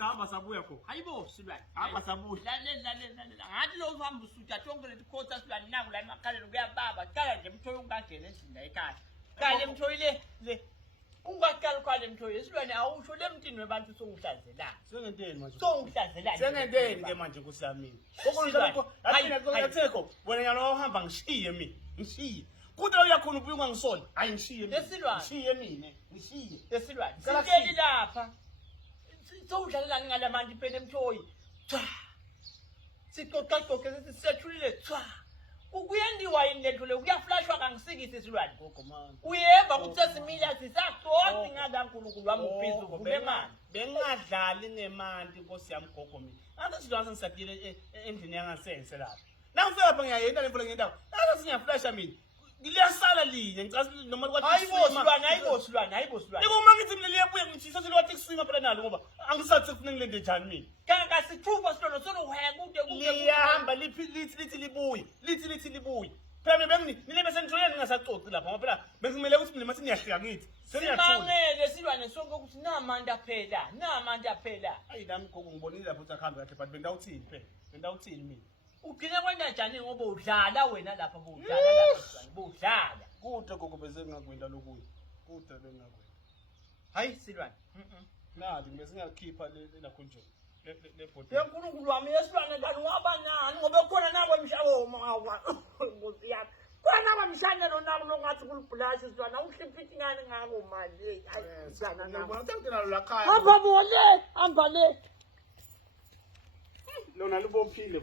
sahamba sabuya kho. Hayibo silwane. Hamba sabuya. Lalela. Ngathi lo uhamba usuka tonke letikhosi silwane naku la emakhaleni kuyababa. Cala nje mthoyi ungangena endlini ekhaya. Kale mthoyi le. Ungaqala kwale mthoyi silwane awusho lemntini webantu songihlazelana. Sengenteni manje? Songihlazelana. Sengenteni ke manje kusamini. Kokunjalo athekho wena nyalo uhamba ngishiye mina. Ngishiye. Kude uyakhona ubuye ungangisoli. Hayi ngishiye mina. Ngishiye mina. Ngishiye. Esilwane. Sitsheli lapha. Sowudlalelani ngalamanti phela emthoyi. Cha. Siqoqaqoqe sisethulile cha. Kuyendiwa yini lento le kuyaflashwa kangisikisi silwane gogo manje. Uyeva ukuthi sesimila sisaxoxa ngala nkulunkulu wami uphezulu kulemali. Bengadlali nemanti Nkosi yami gogo mina. Angathi sidlala sengisaqile endlini yangasense lapha. Nangifika lapha ngiyayenda lemfula ngendawo. Angathi singiyaflasha mina. Ngiliyasala linye ngicela noma kwathi hayibo silwane. Nikuma ngithi mina liyabuya ngithi sesiwathi kusima phela nalo ngoba angisathi kufuna ngilende njani mina. Kanka sithupa silwane sonohaya kude liyahamba lithi libuye. Phela nilebe senithoyeni ngingasacoci lapha ngoba phela bengimele ukuthi mina mathi niyahlika ngithi. Simangele silwane sonke ukuthi namandla phela. Hayi nami gogo ngibonile lapho ukuthi akuhambe kahle but bendawuthini mina. Ugcina kwenda njani ngoba udlala wena lapha budlala. Kude gogo bese ngingagwinda lokuya. Kude bengakwenda. Hayi silwane. Nadi bese ngiyakhipha lakho nje. Le body. Yenkulunkulu wami yesilwane kanti waba nani ngoba khona nabo emshawo Nkosi yami. Khona abamshanelo nabo longathi kulibhlashi silwane awuhliphithi ngani ngako manje. Hayi silwane nami. Ngibona ukuthi nalo la khaya. Hamba le. Lona lubophile.